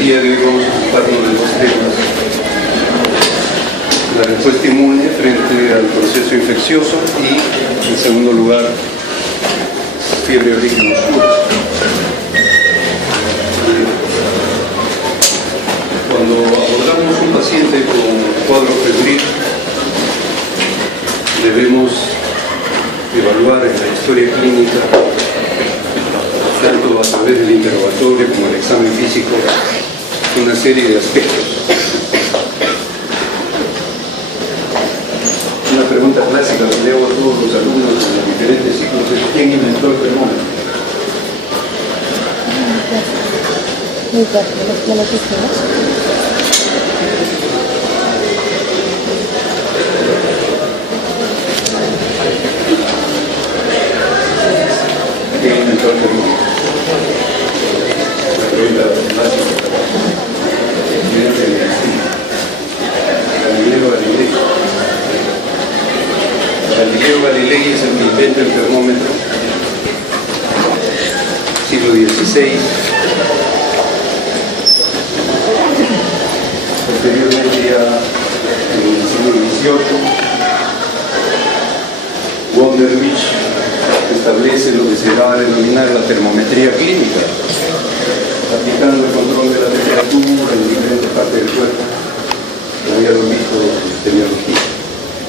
día de hoy vamos a ocuparnos de dos temas: la respuesta inmune frente al proceso infeccioso y, en segundo lugar, fiebre avícola oscura. Cuando abordamos un paciente con cuadro febril, debemos evaluar en la historia clínica, tanto a través del interrogatorio como el examen físico, una serie de aspectos. Una pregunta clásica que le hago a todos los alumnos en los diferentes ciclos es: ¿quién inventó el termómetro? ¿Quién inventó el termómetro? La pregunta básica. Galileo Galilei. Galileo Galilei es el que inventa el termómetro, siglo XVI. Posteriormente, ya en el siglo XVIII, Wonderwich establece lo que se va a denominar la termometría clínica, aplicando el control de la temperatura en diferentes partes del cuerpo, como ya lo he visto en epidemiología,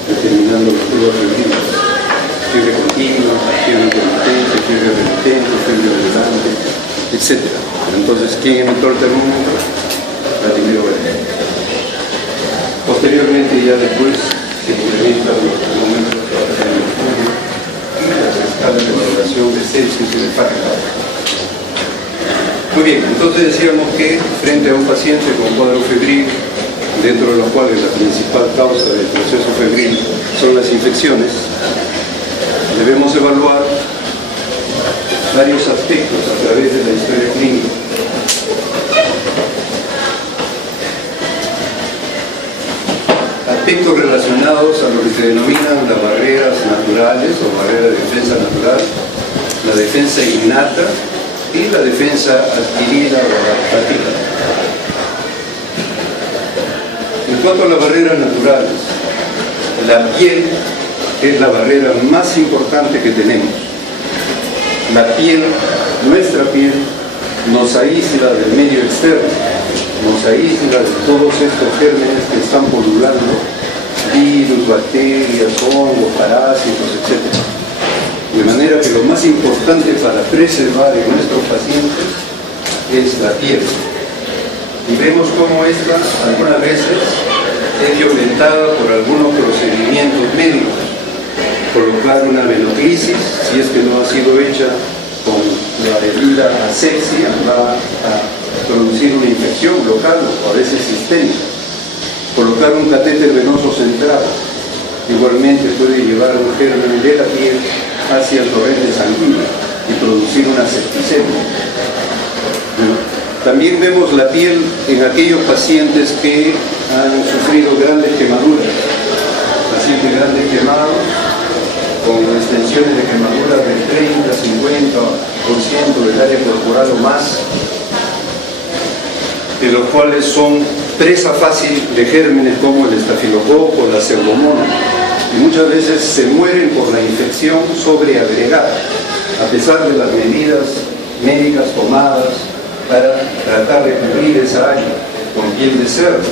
determinando los pruebas febriles: fiebre continua, fiebre intermitente, fiebre remitente, fiebre relevante, etc. Entonces, ¿quién inventó el termómetro? Galileo Galilei. Posteriormente, ya después, se implementan los termómetros en el estudio y las escalas de valoración de Celsius y de Fahrenheit. Muy bien, entonces decíamos que frente a un paciente con cuadro febril, dentro de los cuales la principal causa del proceso febril son las infecciones, debemos evaluar varios aspectos a través de la historia clínica. Aspectos relacionados a lo que se denominan las barreras naturales o barreras de defensa natural, la defensa innata y la defensa adquirida o adaptativa. En cuanto a las barreras naturales, la piel es la barrera más importante que tenemos. La piel, nuestra piel, nos aísla del medio externo, nos aísla de todos estos gérmenes que están pululando, virus, bacterias, hongos, parásitos, etc. De manera que lo más importante para preservar en nuestros pacientes es la piel. Y vemos cómo esta, algunas veces, es violentada por algunos procedimientos médicos. Colocar una venoclisis, si es que no ha sido hecha con la debida asepsia, va a producir una infección local o a veces sistémica. Colocar un catéter venoso central igualmente puede llevar a un germen de la piel hacia el torrente sanguíneo y producir una septicemia. También vemos la piel en aquellos pacientes que han sufrido grandes quemaduras, pacientes grandes quemados con extensiones de quemaduras del 30-50% del área corporal o más, de los cuales son presa fácil de gérmenes como el estafilococo, la pseudomonas, y muchas veces se mueren por la infección sobreagregada, a pesar de las medidas médicas tomadas para tratar de cubrir esa área con piel de cerdo,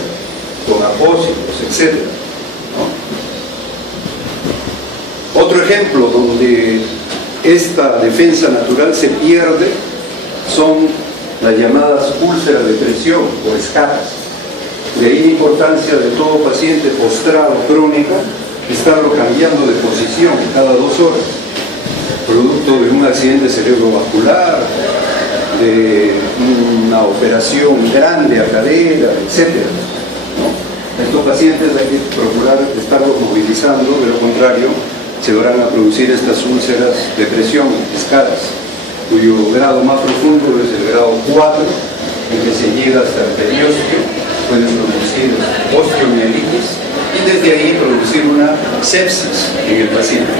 con apósitos, etc. ¿No? Otro ejemplo donde esta defensa natural se pierde son las llamadas úlceras de presión o escaras. De ahí la importancia de todo paciente postrado crónico estarlo cambiando de posición cada 2 horas, producto de un accidente cerebrovascular, de una operación grande a cadera, etc. ¿No? Estos pacientes hay que procurar estarlos movilizando, de lo contrario se van a producir estas úlceras de presión, escaras, cuyo grado más profundo es el grado 4, en que se llega hasta el periósteo, pueden producir osteomielitis y desde ahí producir una sepsis en el paciente.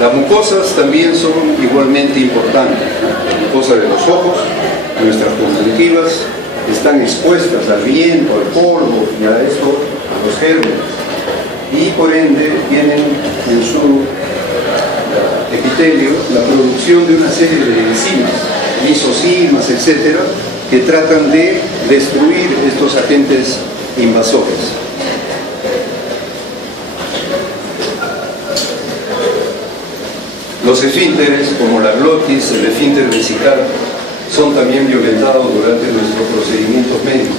Las mucosas también son igualmente importantes. La mucosa de los ojos, Nuestras conjuntivas están expuestas al viento, al polvo y a esto, a los gérmenes. Y por ende tienen en su epitelio la producción de una serie de enzimas, lisocimas, etcétera, que tratan de destruir estos agentes invasores. Los esfínteres, como la glotis, el esfínter vesical, son también violentados durante nuestros procedimientos médicos.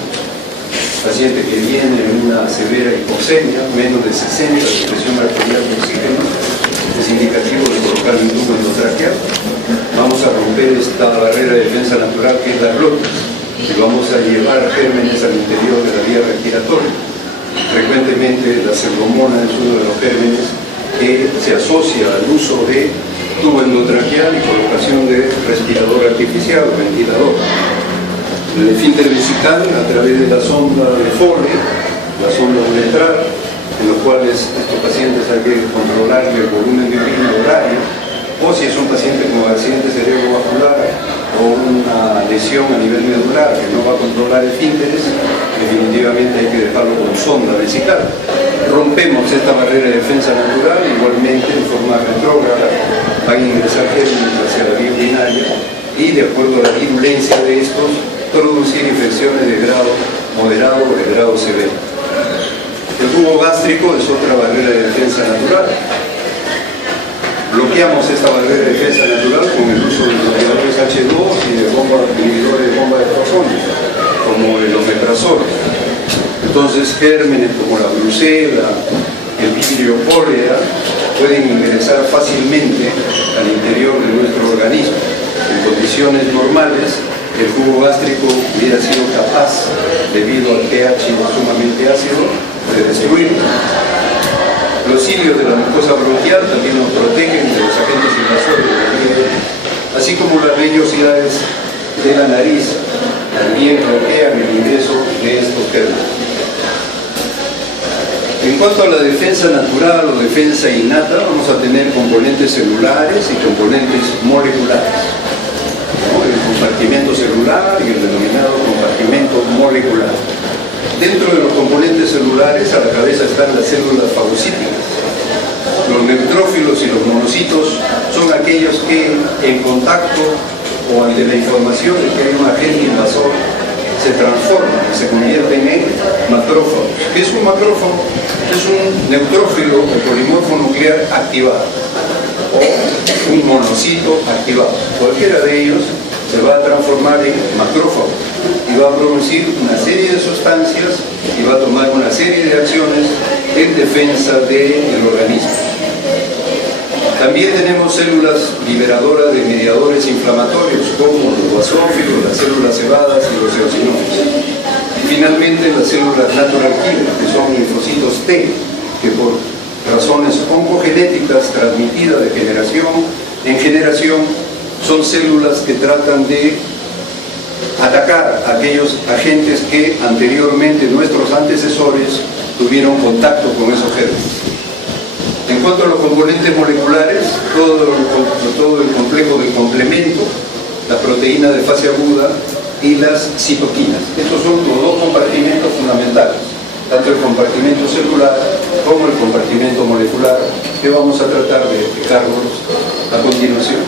Paciente que viene en una severa hipoxemia, menos de 60 de presión arterial de oxígeno, es indicativo de colocar un tubo endotraqueal. Vamos a romper esta barrera de defensa natural que es la glotis y vamos a llevar gérmenes al interior de la vía respiratoria. Frecuentemente la pseudomonas es uno de los gérmenes que se asocia al uso de tubo endotraqueal y colocación de respirador artificial o ventilador. El esfínter vesical a través de la sonda de Foley, la sonda uretral, en los cuales estos pacientes hay que controlar el volumen de orina horario, o si es un paciente con accidente cerebrovascular o una lesión a nivel medular que no va a controlar esfínteres, definitivamente hay que dejarlo con sonda vesical. Rompemos esta barrera de defensa natural, igualmente en forma retrógrada van a ingresar gérmenes hacia la vía urinaria y de acuerdo a la virulencia de estos producir infecciones de grado moderado o de grado severo. El tubo gástrico es otra barrera de defensa natural. Bloqueamos esta barrera de defensa natural con el uso de bloqueadores H2 y de inhibidores de bomba de protones, como el omeprazol. Entonces, gérmenes como la brucela, el vibrio cólera, pueden ingresar fácilmente al interior de nuestro organismo. En condiciones normales, el jugo gástrico hubiera sido capaz, debido al pH sumamente ácido, de destruirlo. Los cilios de la mucosa bronquial también nos protegen de los agentes invasores de la piel, así como las vellosidades de la nariz también bloquean el ingreso de estos gérmenes. En cuanto a la defensa natural o defensa innata, vamos a tener componentes celulares y componentes moleculares. El compartimento celular y el denominado compartimento molecular. Dentro de los componentes celulares a la cabeza están las células fagocíticas. Los neutrófilos y los monocitos son aquellos que en contacto o ante la información de que hay un agente invasor se transforman, se convierten en macrófagos. ¿Qué es un macrófago? Es un neutrófilo o polimorfo nuclear activado o un monocito activado. Cualquiera de ellos se va a transformar en macrófago y va a producir una serie de sustancias y va a tomar una serie de acciones en defensa del organismo. También tenemos células liberadoras de mediadores inflamatorios como los basófilos, las células cebadas y los eosinoides. Y finalmente las células natural killer, que son linfocitos T, que por razones oncogenéticas transmitidas de generación en generación son células que tratan de atacar a aquellos agentes que anteriormente nuestros antecesores tuvieron contacto con esos gérmenes. En cuanto a los componentes moleculares, todo el complejo del complemento, la proteína de fase aguda y las citoquinas. Estos son los dos compartimentos fundamentales, tanto el compartimento celular como el compartimento molecular, que vamos a tratar de explicarlos a continuación.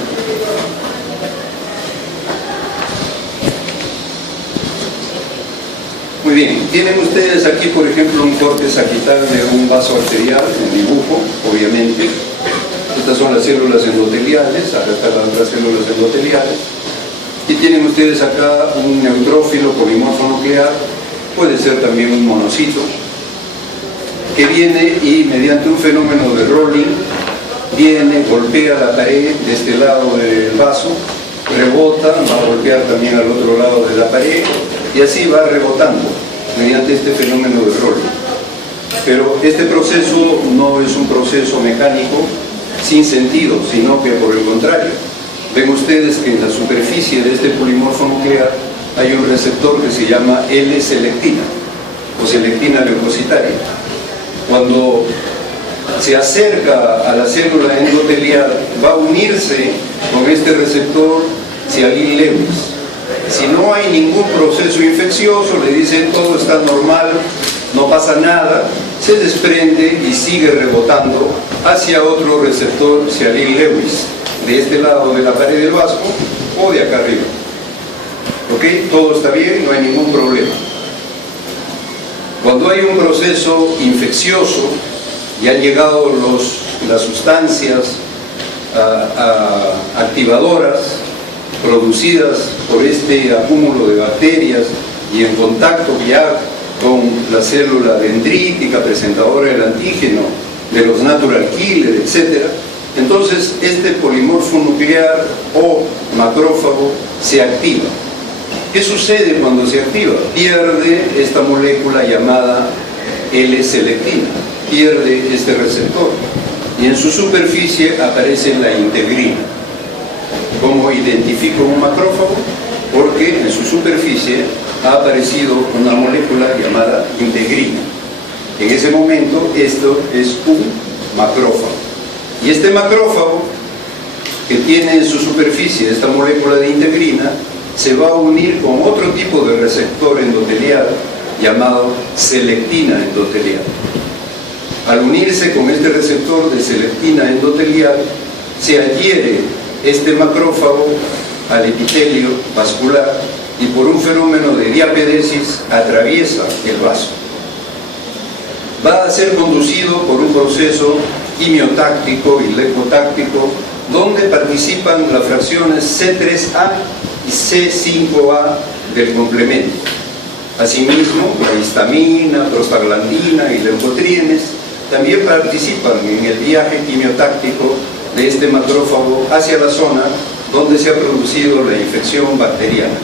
Muy bien, tienen ustedes aquí, por ejemplo, un corte sagital de un vaso arterial, en dibujo, obviamente. Estas son las células endoteliales, acá están las otras células endoteliales. Y tienen ustedes acá un neutrófilo polimorfo nuclear, puede ser también un monocito, que viene y mediante un fenómeno de rolling, viene, golpea la pared de este lado del vaso, rebota, va a golpear también al otro lado de la pared, y así va rebotando mediante este fenómeno de rolling. Pero este proceso no es un proceso mecánico sin sentido, sino que por el contrario, ven ustedes que en la superficie de este polimorfo nuclear hay un receptor que se llama L-selectina o selectina leucocitaria. Cuando se acerca a la célula endotelial, va a unirse con este receptor Cialin Lewis. Si no no hay ningún proceso infeccioso, le dicen todo está normal, no pasa nada, se desprende y sigue rebotando hacia otro receptor Cialin-Lewis, de este lado de la pared del vaso o de acá arriba. ¿Ok? Todo está bien, no hay ningún problema. Cuando hay un proceso infeccioso y han llegado las sustancias activadoras producidas por este acúmulo de bacterias y en contacto ya con la célula dendrítica presentadora del antígeno, de los natural killer, etc., entonces este polimorfo nuclear o macrófago se activa. ¿Qué sucede cuando se activa? Pierde esta molécula llamada L-selectina, pierde este receptor y en su superficie aparece la integrina. ¿Cómo identifico un macrófago? Porque en su superficie ha aparecido una molécula llamada integrina. En ese momento esto es un macrófago. Y este macrófago que tiene en su superficie esta molécula de integrina se va a unir con otro tipo de receptor endotelial llamado selectina endotelial. Al unirse con este receptor de selectina endotelial se adhiere este macrófago al epitelio vascular y por un fenómeno de diapedesis atraviesa el vaso. Va a ser conducido por un proceso quimiotáctico y leucotáctico donde participan las fracciones C3A y C5A del complemento. Asimismo, la histamina, prostaglandina y leucotrienes también participan en el viaje quimiotáctico de este macrófago hacia la zona donde se ha producido la infección bacteriana.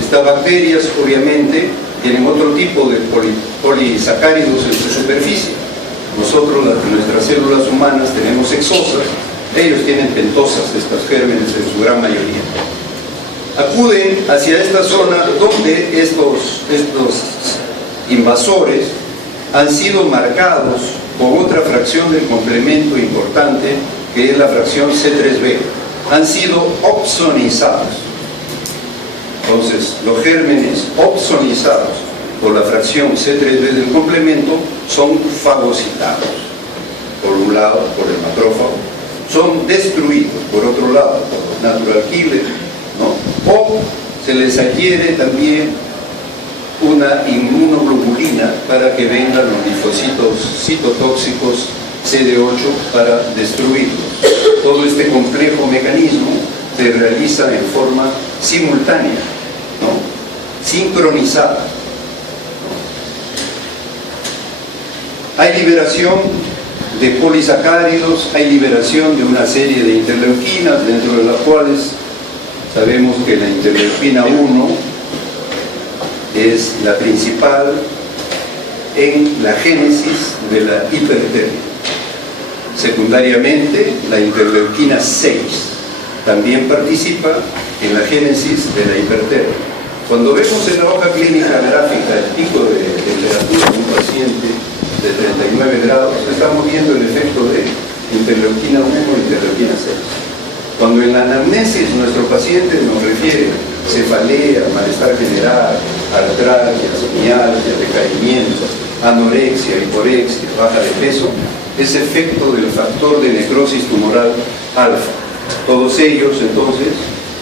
Estas bacterias obviamente tienen otro tipo de polisacáridos en su superficie. Nosotros, nuestras células humanas, tenemos hexosas, ellos tienen pentosas, estas gérmenes en su gran mayoría. Acuden hacia esta zona donde estos invasores han sido marcados con otra fracción del complemento importante que es la fracción C3b. Han sido opsonizados. Entonces, los gérmenes opsonizados por la fracción C3b del complemento son fagocitados, por un lado, por el macrófago, son destruidos, por otro lado, por los natural killer, ¿no? O se les adhiere también una inmunoglobulina para que vengan los linfocitos citotóxicos CD8 para destruirlos. Todo este complejo mecanismo se realiza en forma simultánea, ¿no? Sincronizada. Hay liberación de polisacáridos, hay liberación de una serie de interleuquinas, dentro de las cuales sabemos que la interleuquina 1 es la principal en la génesis de la hipertermia. Secundariamente, la interleuquina 6 también participa en la génesis de la hipertermia. Cuando vemos en la hoja clínica gráfica el pico de temperatura de un paciente de 39 grados, estamos viendo el efecto de interleuquina 1 y interleuquina 6. Cuando en la anamnesis nuestro paciente nos refiere cefalea, malestar general, artralgias, mialgias, decaimiento, anorexia, hiporexia, baja de peso, es efecto del factor de necrosis tumoral alfa. Todos ellos entonces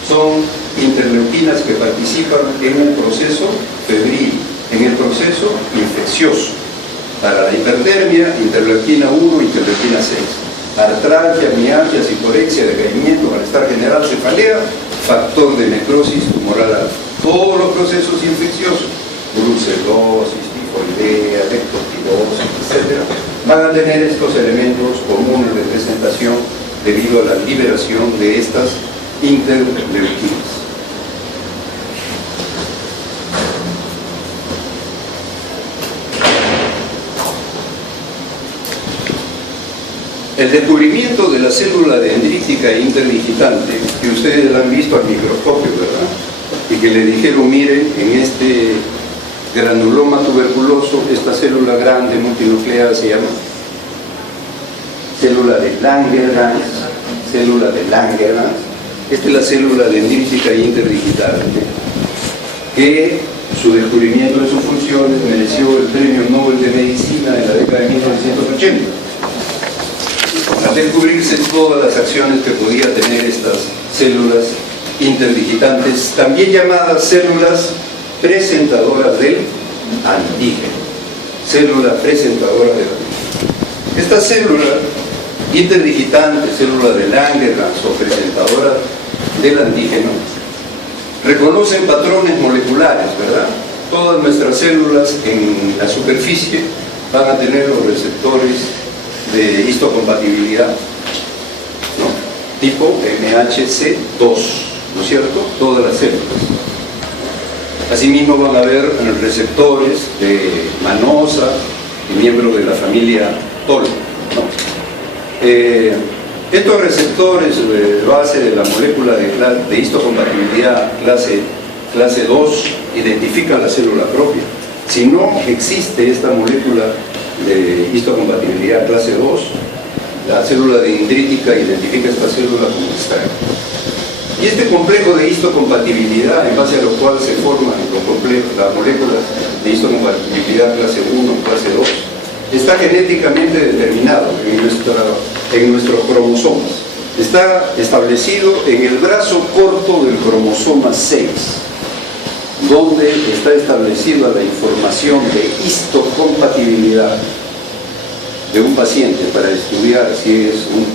son interleuquinas que participan en un proceso febril, en el proceso infeccioso. Para la hipertermia, interleuquina 1, interleuquina 6. Artralgia, mialgias, hiporexia, decaimiento, malestar general, cefalea, factor de necrosis tumoral alfa. Todos los procesos infecciosos, brucelosis, tifoidea, leptospirosis, etc., van a tener estos elementos comunes de presentación debido a la liberación de estas interleuquinas. El descubrimiento de la célula dendrítica interdigitante, que ustedes la han visto al microscopio, ¿verdad? Y que le dijeron, miren, en este granuloma tuberculoso, esta célula grande multinucleada se llama célula de Langerhans, célula de Langerhans. Esta es la célula dendrítica interdigitante. que su descubrimiento de sus funciones mereció el Premio Nobel de Medicina en la década de 1980. Al descubrirse todas las acciones que podía tener estas células interdigitantes, también llamadas células presentadoras del antígeno. Célula presentadora del antígeno. Esta célula interdigitante, célula de Langerhans o presentadora del antígeno, reconocen patrones moleculares, ¿verdad? Todas nuestras células en la superficie van a tener los receptores de histocompatibilidad, ¿no? Tipo MHC2, ¿no es cierto? Todas las células. Asimismo van a haber receptores de manosa y miembros de la familia TOL, ¿no? Estos receptores de base de la molécula de histocompatibilidad clase 2 identifican la célula propia. Si no existe esta molécula de histocompatibilidad clase 2, la célula dendrítica identifica esta célula como extraña. Y este complejo de histocompatibilidad, en base a lo cual se forman las moléculas de histocompatibilidad clase 1 o clase 2, está genéticamente determinado en nuestros cromosomas. Está establecido en el brazo corto del cromosoma 6, donde está establecida la información de histocompatibilidad de un paciente para estudiar si es un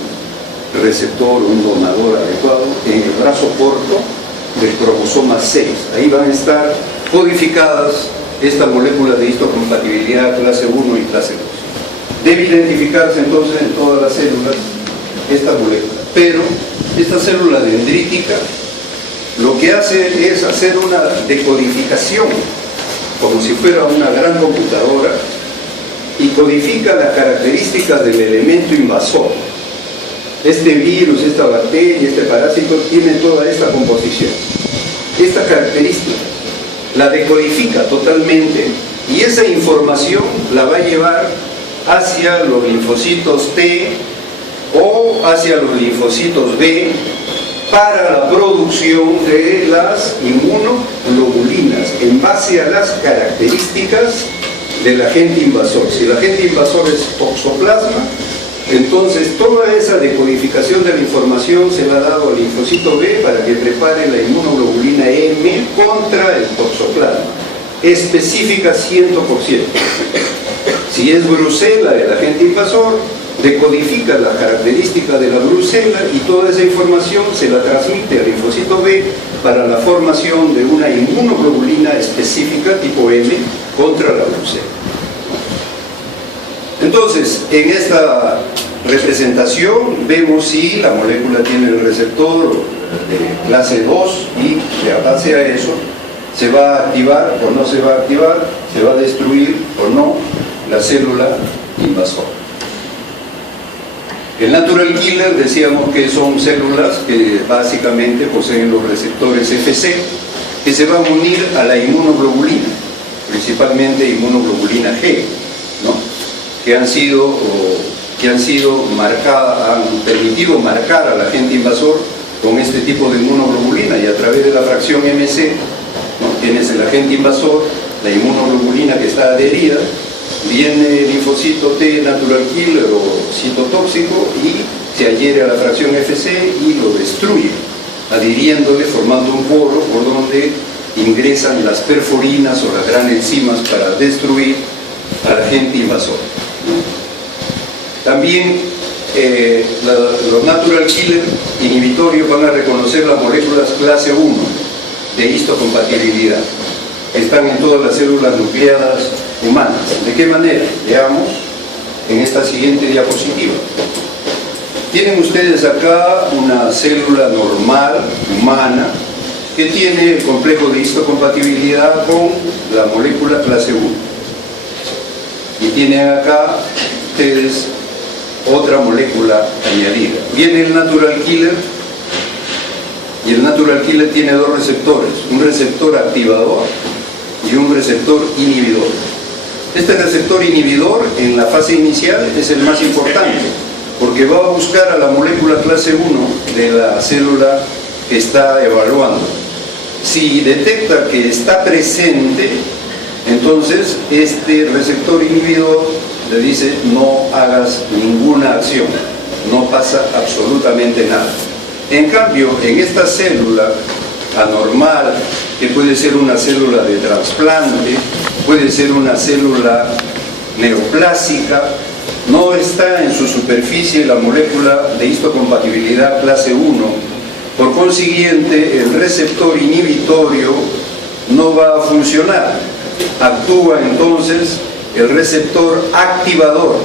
receptor o un donador adecuado, en el brazo corto del cromosoma 6. Ahí van a estar codificadas estas moléculas de histocompatibilidad clase 1 y clase 2. Debe identificarse entonces en todas las células esta molécula. Pero esta célula dendrítica lo que hace es hacer una decodificación, como si fuera una gran computadora, y codifica las características del elemento invasor. Este virus, esta bacteria, este parásito tiene toda esta composición, esta característica. La decodifica totalmente y esa información la va a llevar hacia los linfocitos T o hacia los linfocitos B para la producción de las inmunoglobulinas en base a las características del agente invasor. Si el agente invasor es toxoplasma, entonces toda esa decodificación de la información se la ha dado al linfocito B para que prepare la inmunoglobulina M contra el toxoplasma, específica 100%. Si es brucela el agente invasor, decodifica las características de la brucela y toda esa información se la transmite al linfocito B para la formación de una inmunoglobulina específica tipo M contra la brucela. Entonces, en esta representación vemos si la molécula tiene el receptor de clase 2 y a base a eso se va a activar o no se va a activar, se va a destruir o no la célula invasora. El natural killer decíamos que son células que básicamente poseen los receptores FC que se van a unir a la inmunoglobulina, principalmente inmunoglobulina G, ¿no? que han sido marcadas, han permitido marcar al agente invasor con este tipo de inmunoglobulina, y a través de la fracción MC, ¿no? tienes el agente invasor, la inmunoglobulina que está adherida, viene el linfocito T natural killer o citotóxico y se adhiere a la fracción FC y lo destruye, adhiriéndole, formando un poro por donde ingresan las perforinas o las grandes enzimas para destruir al agente invasor. También los natural killer inhibitorios van a reconocer las moléculas clase 1 de histocompatibilidad. Están en todas las células nucleadas humanas. ¿De qué manera? Veamos en esta siguiente diapositiva. Tienen ustedes acá una célula normal, humana, que tiene el complejo de histocompatibilidad con la molécula clase 1. Y tienen acá ustedes otra molécula añadida. Viene el natural killer, y el natural killer tiene dos receptores, un receptor activador y un receptor inhibidor. Este receptor inhibidor en la fase inicial es el más importante, porque va a buscar a la molécula clase 1 de la célula que está evaluando. Si detecta que está presente, entonces este receptor inhibidor le dice no hagas ninguna acción, no pasa absolutamente nada. En cambio, en esta célula anormal, que puede ser una célula de trasplante, puede ser una célula neoplásica, no está en su superficie la molécula de histocompatibilidad clase 1. Por consiguiente, el receptor inhibitorio no va a funcionar. Actúa entonces el receptor activador,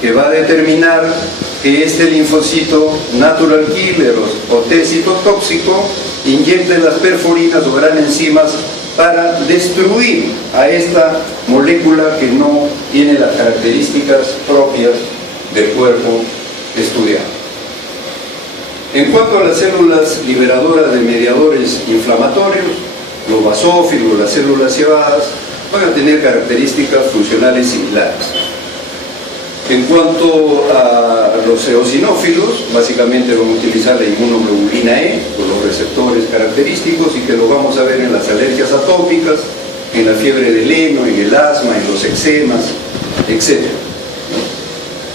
que va a determinar que este linfocito natural killer o T citotóxico inyecte las perforinas o gran enzimas para destruir a esta molécula que no tiene las características propias del cuerpo estudiado. En cuanto a las células liberadoras de mediadores inflamatorios, los basófilos, las células cebadas, van a tener características funcionales similares. En cuanto a los eosinófilos, básicamente vamos a utilizar la inmunoglobulina E con los receptores característicos y que lo vamos a ver en las alergias atópicas, en la fiebre del heno, en el asma, en los eczemas, etc.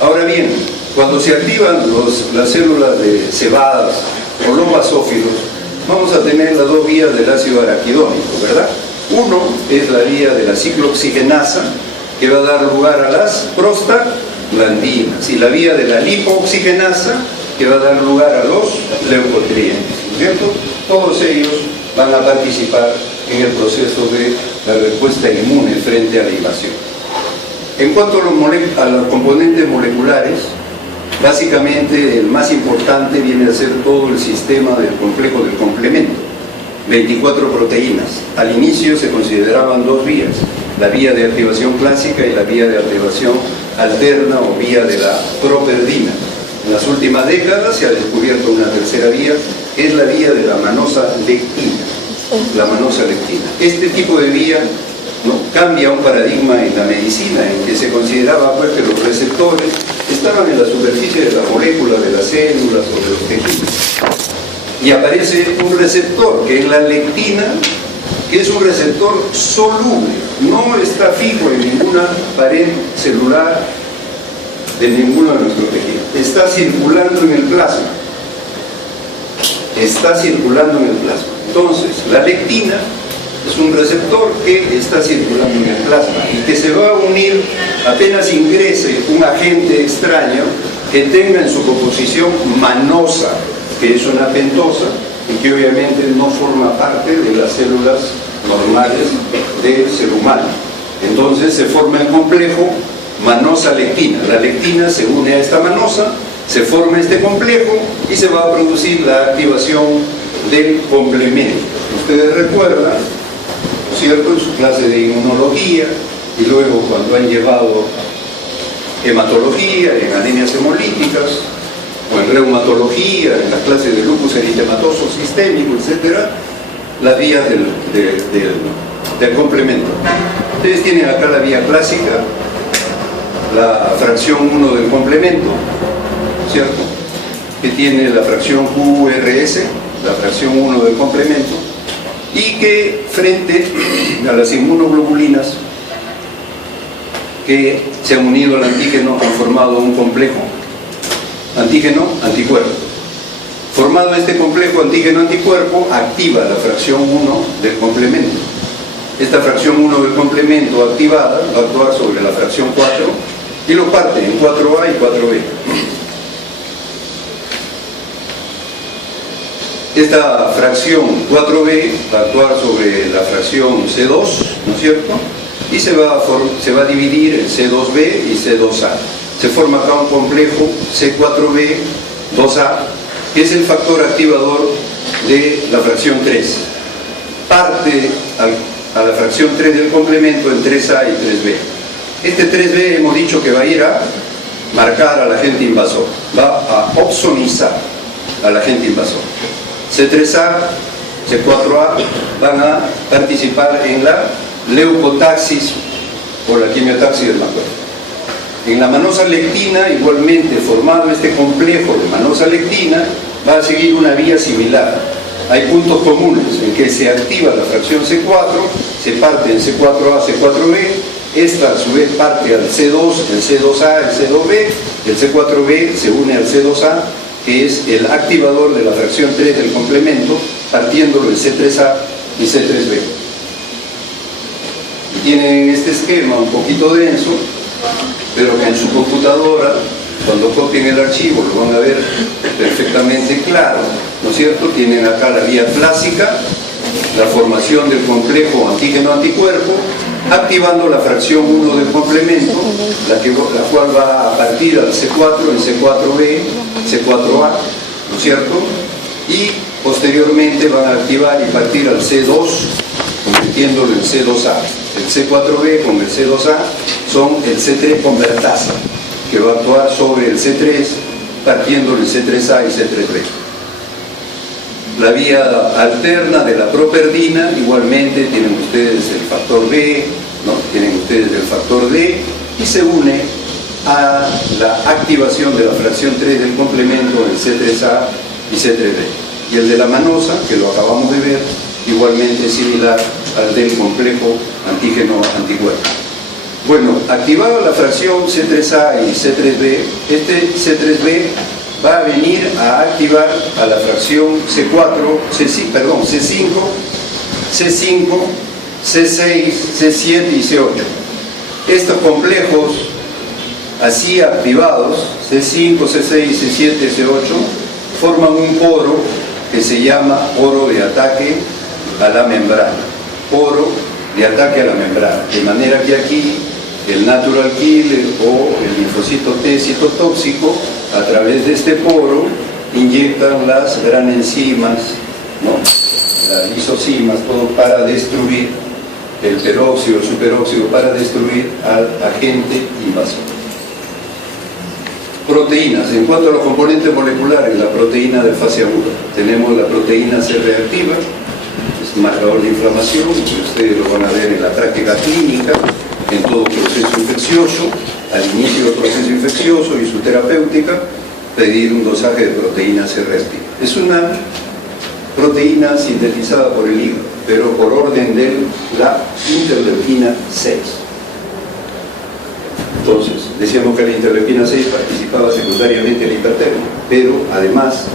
Ahora bien, cuando se activan las células cebadas o los basófilos, vamos a tener las dos vías del ácido araquidónico, ¿verdad? Uno es la vía de la ciclooxigenasa, que va a dar lugar a las prostaglandinas, y la vía de la lipooxigenasa, que va a dar lugar a los leucotrienes, ¿no es cierto? Todos ellos van a participar en el proceso de la respuesta inmune frente a la invasión. En cuanto a los componentes moleculares, básicamente el más importante viene a ser todo el sistema del complejo del complemento, 24 proteínas. Al inicio se consideraban dos vías, la vía de activación clásica y la vía de activación alterna o vía de la properdina. En las últimas décadas se ha descubierto una tercera vía, que es la vía de la manosa lectina. La manosa lectina. Este tipo de vía, ¿no?, cambia un paradigma en la medicina, en que se consideraba pues que los receptores estaban en la superficie de la molécula, de las células o de los tejidos. Y aparece un receptor, que es la lectina, que es un receptor soluble, no está fijo en ninguna pared celular de ninguno de nuestros tejidos. Está circulando en el plasma. Está circulando en el plasma. Entonces, la lectina es un receptor que está circulando en el plasma y que se va a unir apenas ingrese un agente extraño que tenga en su composición manosa, que es una pentosa y que obviamente no forma parte de las células normales del ser humano. Entonces se forma el complejo manosa-lectina. La lectina se une a esta manosa, se forma este complejo y se va a producir la activación del complemento. Ustedes recuerdan, ¿no es cierto?, en su clase de inmunología y luego cuando han llevado hematología, en anemias hemolíticas, o en reumatología, en las clases de lupus eritematoso sistémico, etc., las vías del complemento. Ustedes tienen acá la vía clásica, la fracción 1 del complemento, ¿cierto?, que tiene la fracción QRS, la fracción 1 del complemento, y que frente a las inmunoglobulinas que se han unido al antígeno han formado un complejo antígeno-anticuerpo. Formado este complejo antígeno-anticuerpo, activa la fracción 1 del complemento. Esta fracción 1 del complemento activada va a actuar sobre la fracción 4 y lo parte en 4A y 4B. Esta fracción 4B va a actuar sobre la fracción C2, ¿no es cierto?, y se va a dividir en C2B y C2A. Se forma acá un complejo C4B2A, que es el factor activador de la fracción 3. Parte a la fracción 3 del complemento en 3A y 3B. Este 3B hemos dicho que va a ir a marcar al agente invasor, va a opsonizar al agente invasor. C3A, C4A van a participar en la leucotaxis o la quimiotaxis del macrófago. En la manosa lectina, igualmente formado este complejo de manosa lectina, va a seguir una vía similar. hay puntos comunes en que se activa la fracción C4, se parte en C4A, C4B, esta a su vez parte al C2, el C2A, el C2B, el C4B se une al C2A, que es el activador de la fracción 3 del complemento, partiéndolo en C3A y C3B. Y tienen este esquema un poquito denso, pero que en su computadora, cuando copien el archivo, lo van a ver perfectamente claro, ¿no es cierto? Tienen acá la vía clásica, la formación del complejo antígeno-anticuerpo, activando la fracción 1 del complemento, la cual va a partir al C4 en C4B, C4A, ¿no es cierto? Y posteriormente van a activar y partir al C2, convirtiéndolo en C2A. El C4B con el C2A son el C3 convertasa, que va a actuar sobre el C3, partiéndolo en C3A y C3B. La vía alterna de la properdina, igualmente tienen ustedes el factor B, ¿no? Tienen ustedes el factor D, y se une a la activación de la fracción 3 del complemento en C3A y C3B. Y el de la manosa, que lo acabamos de ver, igualmente similar al del complejo antígeno-anticuerpo. Bueno, activada la fracción C3A y C3B, este C3B va a venir a activar a la fracción C5, C5, C6, C7 y C8. Estos complejos así activados, C5, C6, C7, C8, forman un poro que se llama poro de ataque a la membrana. Poro de ataque a la membrana. De manera que aquí el natural killer o el linfocito T citotóxico, a través de este poro, inyectan las granenzimas, ¿no? Las lisocimas, todo para destruir el peróxido, el superóxido, para destruir al agente invasor. Proteínas. En cuanto a los componentes moleculares, la proteína de fase aguda, tenemos la proteína C reactiva, es marcador de inflamación, ustedes lo van a ver en la práctica clínica, en todo proceso infeccioso, al inicio del proceso infeccioso y su terapéutica, pedir un dosaje de proteína C reactiva. Es una proteína sintetizada por el hígado, pero por orden de la interleuquina 6. Entonces, decíamos que la interleuquina 6 participaba secundariamente en la hipertermia, pero además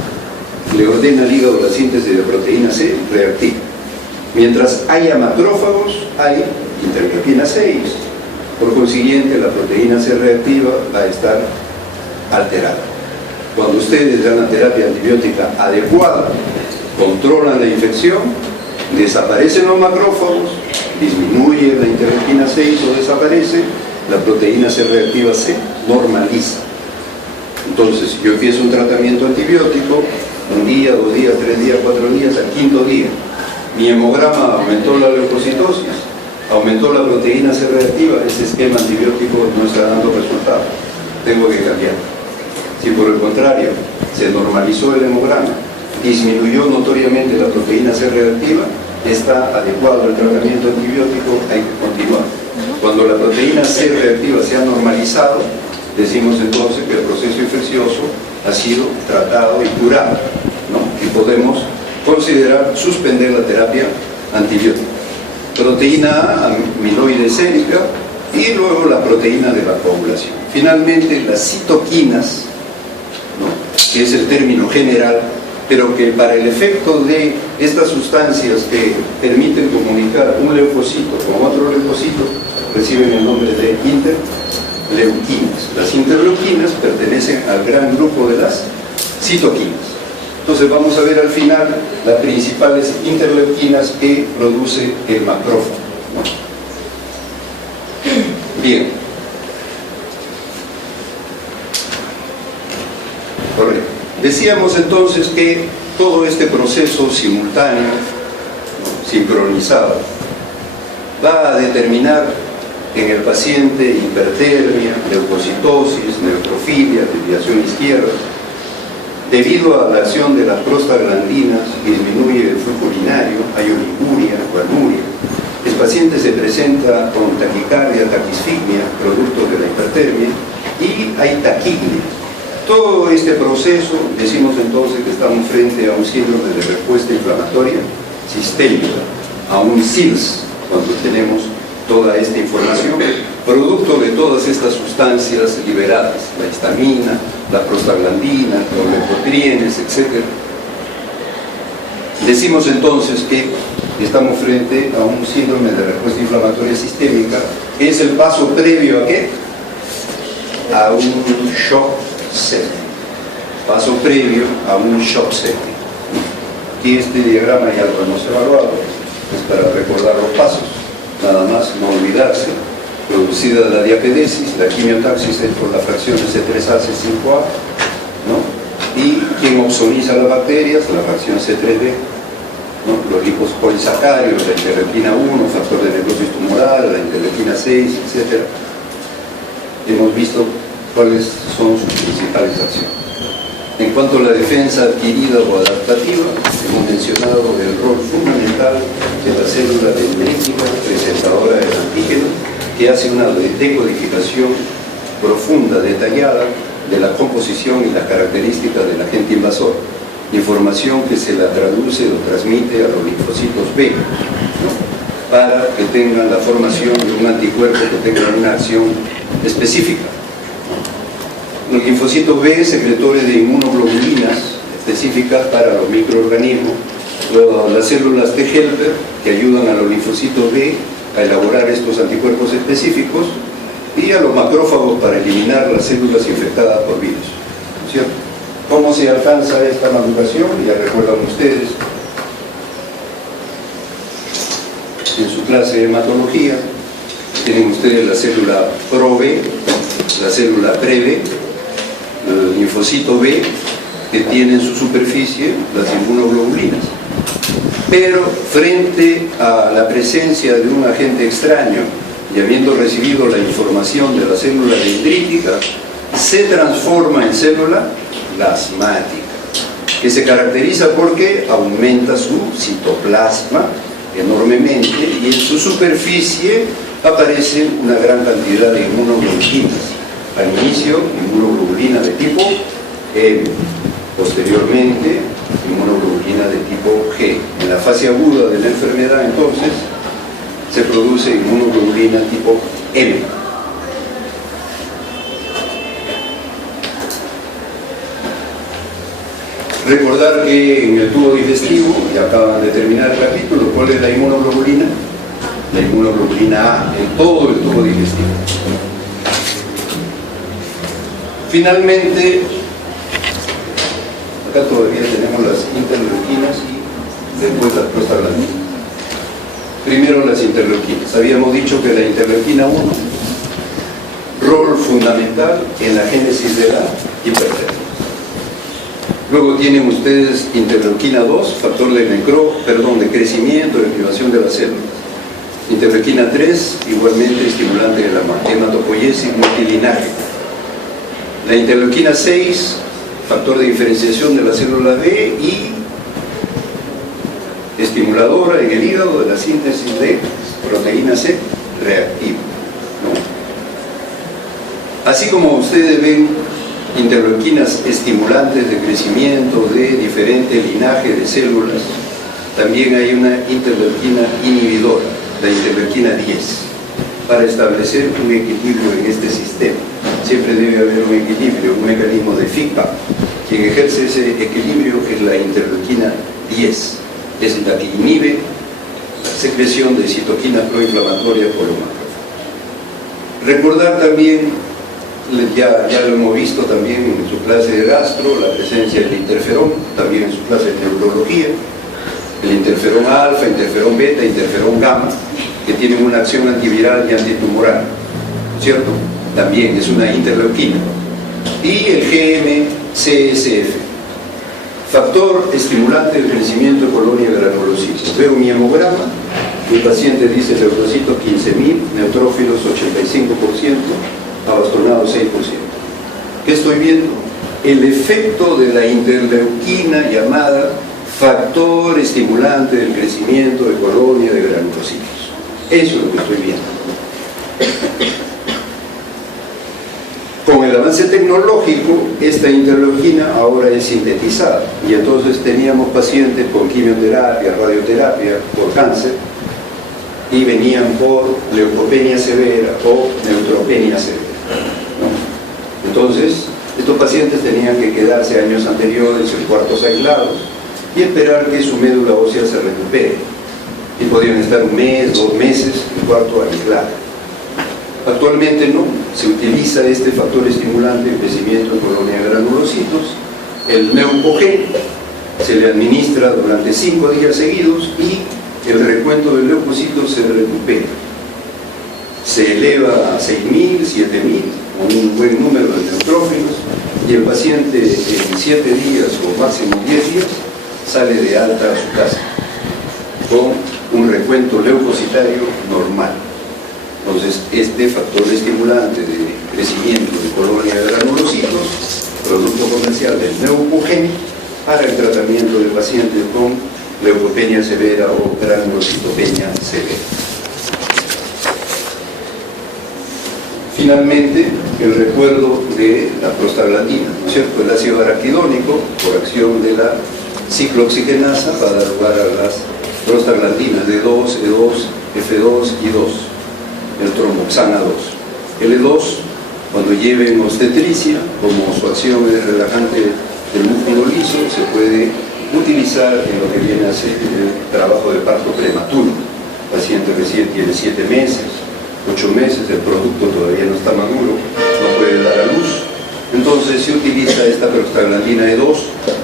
le ordena al hígado la síntesis de proteína C reactiva. Mientras haya macrófagos, hay interleuquina 6. Por consiguiente, la proteína C reactiva va a estar alterada. Cuando ustedes dan la terapia antibiótica adecuada, controlan la infección, desaparecen los macrófagos, disminuye la interleuquina 6 o desaparece, la proteína C reactiva se normaliza. Entonces, yo empiezo un tratamiento antibiótico, 1 día, 2 días, 3 días, 4 días, al 5.º día. Mi hemograma aumentó la leucocitosis, aumentó la proteína C reactiva, ese esquema antibiótico no está dando resultado. Tengo que cambiar. Si por el contrario se normalizó el hemograma, disminuyó notoriamente la proteína C reactiva, está adecuado el tratamiento antibiótico, hay que continuar. Cuando la proteína C reactiva se ha normalizado, decimos entonces que el proceso infeccioso ha sido tratado y curado, ¿no? Y podemos considerar suspender la terapia antibiótica. Proteína A, amiloide sérica, y luego la proteína de la coagulación. Finalmente, las citoquinas, ¿no? Que es el término general, pero que para el efecto de estas sustancias que permiten comunicar un leucocito con otro leucocito, reciben el nombre de interleuquinas. Las interleuquinas pertenecen al gran grupo de las citoquinas. Entonces vamos a ver al final las principales interleuquinas que produce el macrófago, ¿no? Bien. Correcto. Decíamos entonces que todo este proceso simultáneo, ¿no? Sincronizado, va a determinar en el paciente hipertermia, leucocitosis, neutrofilia, desviación izquierda. Debido a la acción de las prostaglandinas, disminuye el flujo urinario, hay oliguria o anuria. El paciente se presenta con taquicardia, taquisfigmia, producto de la hipertermia, y hay taquiglia. Todo este proceso, decimos entonces que estamos frente a un síndrome de respuesta inflamatoria sistémica, a un SILS, cuando tenemos toda esta información, producto de todas estas sustancias liberadas, la histamina, la prostaglandina, los leucotrienes, etc. Decimos entonces que estamos frente a un síndrome de respuesta inflamatoria sistémica, que es el paso previo a ¿qué? A un shock septic. Paso previo a un shock septic. Aquí este diagrama ya lo hemos evaluado, es para recordar los pasos, nada más no olvidarse. Producida la diapedesis, la quimiotaxis es por la fracción de C3A-C5A, ¿no? Y quien oxoniza las bacterias, la fracción C3B, ¿no? Los lipospolisacáridos, la interleuquina 1, factor de necrosis tumoral, la interleuquina 6, etc. Hemos visto cuáles son sus principales acciones. En cuanto a la defensa adquirida o adaptativa, hemos mencionado el rol fundamental de la célula dendrítica presentadora del antígeno, que hace una decodificación profunda, detallada, de la composición y las características del agente invasor, información que se la traduce o transmite a los linfocitos B, ¿no? Para que tengan la formación de un anticuerpo que tenga una acción específica. Los linfocitos B, secretores de inmunoglobulinas específicas para los microorganismos, luego las células T helper, que ayudan a los linfocitos B a elaborar estos anticuerpos específicos, y a los macrófagos para eliminar las células infectadas por virus, ¿cierto? ¿Cómo se alcanza esta maduración? Ya recuerdan ustedes en su clase de hematología, tienen ustedes la célula pro-B, la célula pre-B, el linfocito B, que tiene en su superficie las inmunoglobulinas. Pero frente a la presencia de un agente extraño y habiendo recibido la información de la célula dendrítica, se transforma en célula plasmática, que se caracteriza porque aumenta su citoplasma enormemente y en su superficie aparece una gran cantidad de inmunoglobulinas. Al inicio, inmunoglobulina de tipo M, posteriormente inmunoglobulina de tipo G. En la fase aguda de la enfermedad, entonces, se produce inmunoglobulina tipo M. Recordar que en el tubo digestivo, y acaban de terminar el capítulo, ¿cuál es la inmunoglobulina? La inmunoglobulina A, en todo el tubo digestivo. Finalmente, acá todavía tenemos las interleuquinas y después las prostaglandinas. Primero las interleuquinas. Habíamos dicho que la interleuquina 1, rol fundamental en la génesis de la hipertermia. Luego tienen ustedes interleuquina 2, factor de crecimiento, de activación de las células. Interleuquina 3, igualmente estimulante de la hematopoiesis multilinaje. La interleuquina 6, factor de diferenciación de la célula B y estimuladora en el hígado de la síntesis de proteína C reactiva, ¿no? Así como ustedes ven interleuquinas estimulantes de crecimiento de diferente linaje de células, también hay una interleuquina inhibidora, la interleuquina 10, para establecer un equilibrio en este sistema. Siempre debe haber un equilibrio, un mecanismo de feedback. Quien ejerce ese equilibrio es la interleuquina 10, es la que inhibe la secreción de citoquinas proinflamatorias por los macrófagos. Recordar también, ya lo hemos visto también en su clase de gastro, la presencia del interferón, también en su clase de neurología, el interferón alfa, interferón beta, interferón gamma, que tienen una acción antiviral y antitumoral, ¿cierto? También es una interleuquina. Y el GM-CSF, factor estimulante del crecimiento de colonia de granulocitos. Veo mi hemograma, mi paciente dice leucocitos 15.000, neutrófilos 85%, abastonados 6%. ¿Qué estoy viendo? El efecto de la interleuquina llamada factor estimulante del crecimiento de colonia de granulocitos. Eso es lo que estoy viendo. Con el avance tecnológico, esta interleuquina ahora es sintetizada y entonces teníamos pacientes con quimioterapia, radioterapia por cáncer y venían por leucopenia severa o neutropenia severa, ¿no? Entonces, estos pacientes tenían que quedarse años anteriores en cuartos aislados y esperar que su médula ósea se recupere. Y podían estar un mes, 2 meses en cuarto aislado. Actualmente no, se utiliza este factor estimulante de crecimiento de colonia de granulocitos, el Neupogen, se le administra durante 5 días seguidos y el recuento del leucocito se recupera. Se eleva a 6.000, 7.000, con un buen número de neutrófilos, y el paciente en 7 días o máximo 10 días sale de alta a su casa con un recuento leucocitario normal. Entonces, este factor estimulante de crecimiento de colonia de granulocitos, producto comercial del Neupogen, para el tratamiento de pacientes con leucopenia severa o granulocitopenia severa. Finalmente, el recuerdo de la prostaglandina, ¿no es cierto? El ácido araquidónico, por acción de la ciclooxigenasa, va a dar lugar a las prostaglandinas D2, E2, F2 y 2, el tromboxana 2. El E2, cuando lleven obstetricia, como su acción es relajante del músculo liso, se puede utilizar en lo que viene a ser el trabajo de parto prematuro. El paciente recién tiene 7 meses, 8 meses, el producto todavía no está maduro, no puede dar a luz. Entonces se utiliza esta prostaglandina E2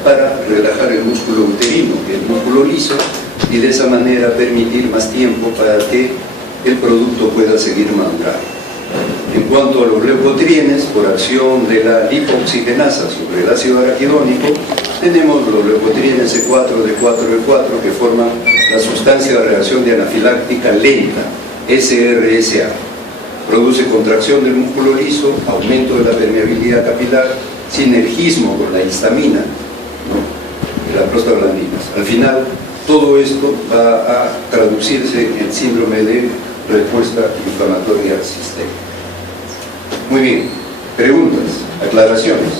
para relajar el músculo uterino, que es el músculo liso, y de esa manera permitir más tiempo para que el producto pueda seguir madurando. En cuanto a los leucotrienes, por acción de la lipoxigenasa sobre el ácido araquidónico, tenemos los leucotrienes E4, D4, E4, que forman la sustancia de reacción de anafiláctica lenta, SRSA. Produce contracción del músculo liso, aumento de la permeabilidad capilar, sinergismo con la histamina, ¿no?, de las prostaglandinas. Al final, todo esto va a traducirse en síndrome de respuesta inflamatoria sistémica. Muy bien, preguntas, aclaraciones.